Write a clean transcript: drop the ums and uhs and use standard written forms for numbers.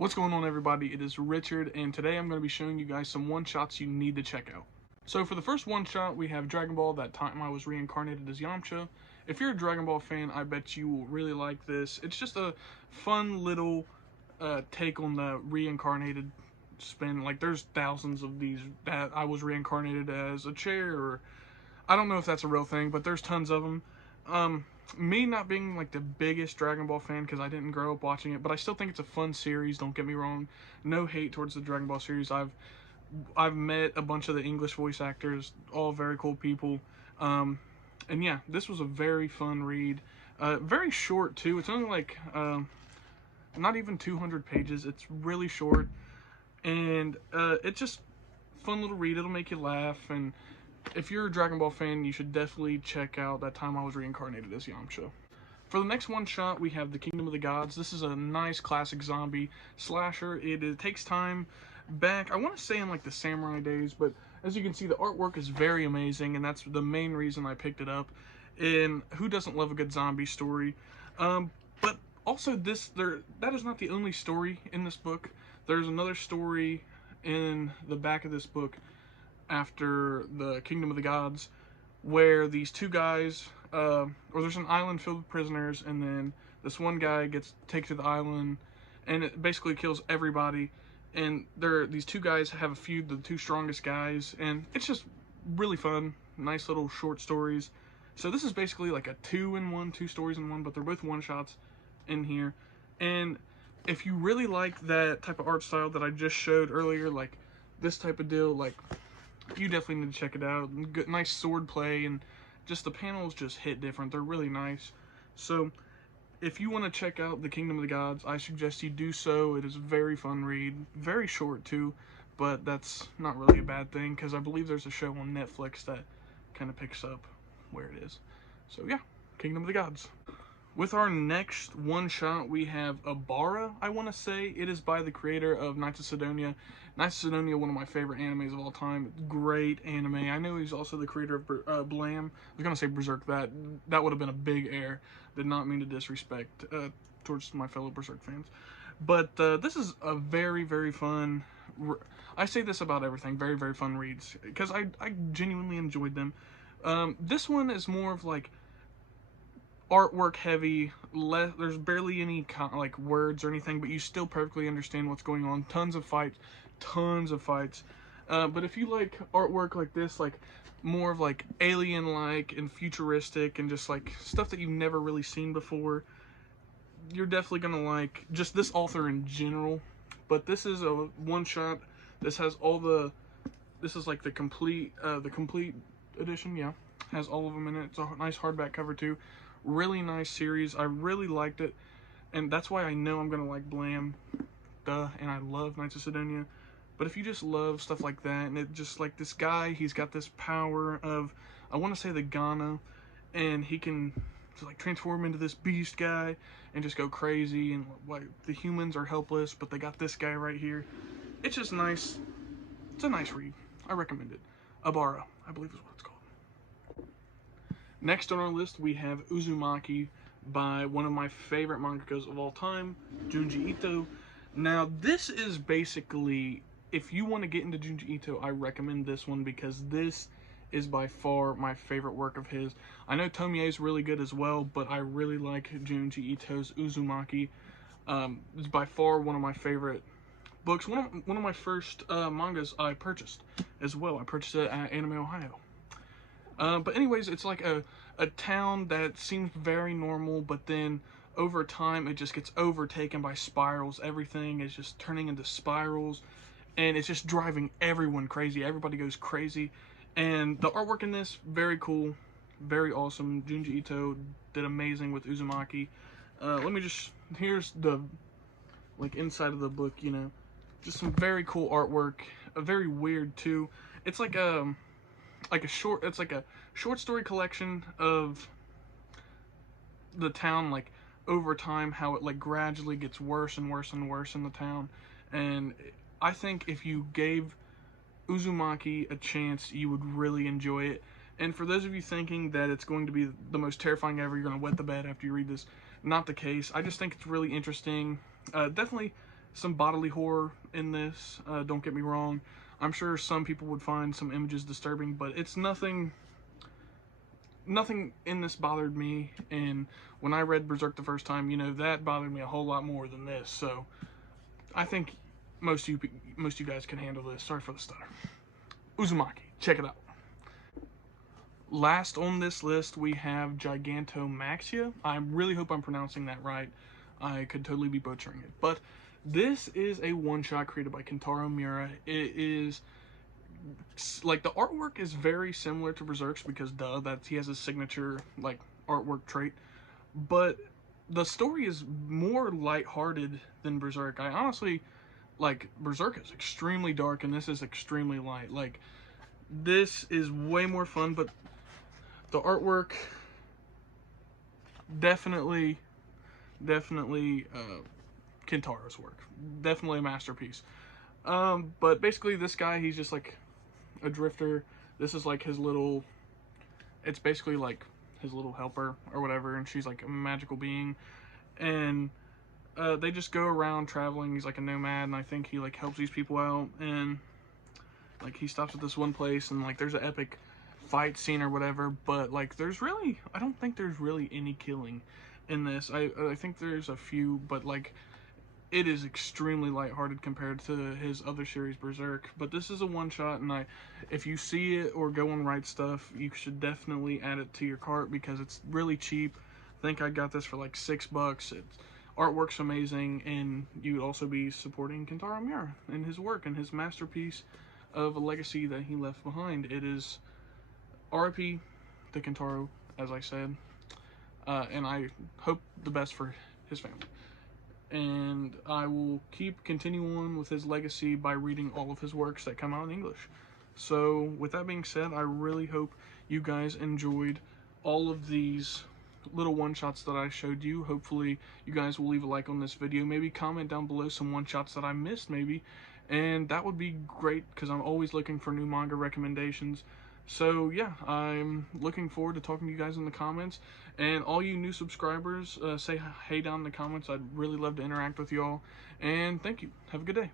What's going on, everybody? It is Richard, and today I'm going to be showing you guys some one-shots you need to check out. So for the first one-shot, we have Dragon Ball, That Time I Was Reincarnated as Yamcha. If you're a Dragon Ball fan, I bet you will really like this. It's just a fun little take on the reincarnated spin. Like, there's thousands of these that I was reincarnated as a chair, or I don't know if that's a real thing, but there's tons of them. Me not being like the biggest Dragon Ball fan because I didn't grow up watching it, but I still think it's a fun series. Don't get me wrong. No hate towards the Dragon Ball series. I've met a bunch of the English voice actors, all very cool people. And yeah, this was a very fun read. Very short too. It's only like not even 200 pages. It's really short, and it's just fun little read. It'll make you laugh, and if you're a Dragon Ball fan, you should definitely check out That Time I Was Reincarnated as Yamcha. For the next one shot, we have The Kingdom of the Gods. This is a nice classic zombie slasher. It takes time back, I want to say in like the samurai days, but as you can see, the artwork is very amazing, and that's the main reason I picked it up. And who doesn't love a good zombie story? But also that is not the only story in this book. There's another story in the back of this book after the Kingdom of the Gods, where these two guys, or there's an island filled with prisoners, and then this one guy gets taken to the island, and it basically kills everybody. And these two guys have a feud, the two strongest guys, and it's just really fun. Nice little short stories. So this is basically like a two stories in one, but they're both one-shots in here. And if you really like that type of art style that I just showed earlier, like this type of deal, like, you definitely need to check it out. Good, nice sword play, and just the panels just hit different. They're really nice. So if you want to check out The Kingdom of the Gods, I suggest you do so. It is a very fun read. Very short too, but that's not really a bad thing, because I believe there's a show on Netflix that kind of picks up where it is. So yeah, Kingdom of the Gods. With our next one-shot, we have Abara, I want to say. It is by the creator of Knights of Sidonia. Knights of Sidonia, one of my favorite animes of all time. Great anime. I know he's also the creator of Blam. I was going to say Berserk. That would have been a big error. Did not mean to disrespect towards my fellow Berserk fans. But this is a very, very fun... I say this about everything. Very, very fun reads, because I genuinely enjoyed them. This one is more of like artwork heavy. There's barely any like words or anything, but you still perfectly understand what's going on. Tons of fights. But if you like artwork like this, like more of like alien-like and futuristic and just like stuff that you've never really seen before, you're definitely gonna like just this author in general. But this is a one-shot. This has all the... This is like the complete edition. Yeah, has all of them in it. It's a nice hardback cover too. Really nice series. I really liked it, and that's why I know I'm gonna like Blam. And I love Knights of Sidonia. But if you just love stuff like that, and it just like this guy, he's got this power of, I want to say the Ghana, and he can just like transform into this beast guy and just go crazy, and like the humans are helpless, but they got this guy right here. It's just nice. It's a nice read. I recommend it. Abara, I believe is what it's called. Next on our list, we have Uzumaki by one of my favorite mangakas of all time, Junji Ito. Now, this is basically, if you want to get into Junji Ito, I recommend this one, because this is by far my favorite work of his. I know Tomie is really good as well, but I really like Junji Ito's Uzumaki. It's by far one of my favorite books. One of my first mangas I purchased as well. I purchased it at Anime Ohio. But anyways, it's like a town that seems very normal, but then over time it just gets overtaken by spirals. Everything is just turning into spirals, and it's just driving everyone crazy. Everybody goes crazy, and the artwork in this, very cool, very awesome. Junji Ito did amazing with Uzumaki. Here's the like inside of the book, you know, just some very cool artwork. Very weird too. It's like a short story collection of the town, like over time, how it like gradually gets worse and worse and worse in the town. And I think if you gave Uzumaki a chance, you would really enjoy it. And for those of you thinking that it's going to be the most terrifying ever, you're going to wet the bed after you read this, not the case. I just think it's really interesting. Definitely some bodily horror in this. Don't get me wrong. I'm sure some people would find some images disturbing, but it's nothing in this bothered me. And when I read Berserk the first time, you know, that bothered me a whole lot more than this. So I think most of you guys can handle this. Sorry for the stutter. Uzumaki, check it out. Last on this list, we have Gigantomaxia. I really hope I'm pronouncing that right. I could totally be butchering it. But this is a one-shot created by Kentaro Miura. It is, like, the artwork is very similar to Berserk's because, duh, he has a signature, like, artwork trait. But the story is more lighthearted than Berserk. I honestly, like, Berserk is extremely dark and this is extremely light. Like, this is way more fun, but the artwork definitely Kentaro's work. Definitely a masterpiece. But basically this guy, he's just like a drifter. This is like his little, it's basically like his little helper or whatever, and she's like a magical being. And they just go around traveling. He's like a nomad, and I think he like helps these people out. And like he stops at this one place, and like there's an epic fight scene or whatever, but like I don't think there's really any killing in this. I think there's a few, but like it is extremely lighthearted compared to his other series, Berserk. But this is a one-shot, and if you see it or go on Right Stuff, you should definitely add it to your cart because it's really cheap. I think I got this for like $6. Artwork's amazing, and you would also be supporting Kentaro Miura and his work and his masterpiece of a legacy that he left behind. It is RIP to Kentaro, as I said, and I hope the best for his family. And I will continue on with his legacy by reading all of his works that come out in English. So with that being said, I really hope you guys enjoyed all of these little one-shots that I showed you. Hopefully you guys will leave a like on this video. Maybe comment down below some one-shots that I missed maybe, and that would be great because I'm always looking for new manga recommendations. So yeah, I'm looking forward to talking to you guys in the comments, and all you new subscribers, say hey down in the comments. I'd really love to interact with y'all, and thank you. Have a good day.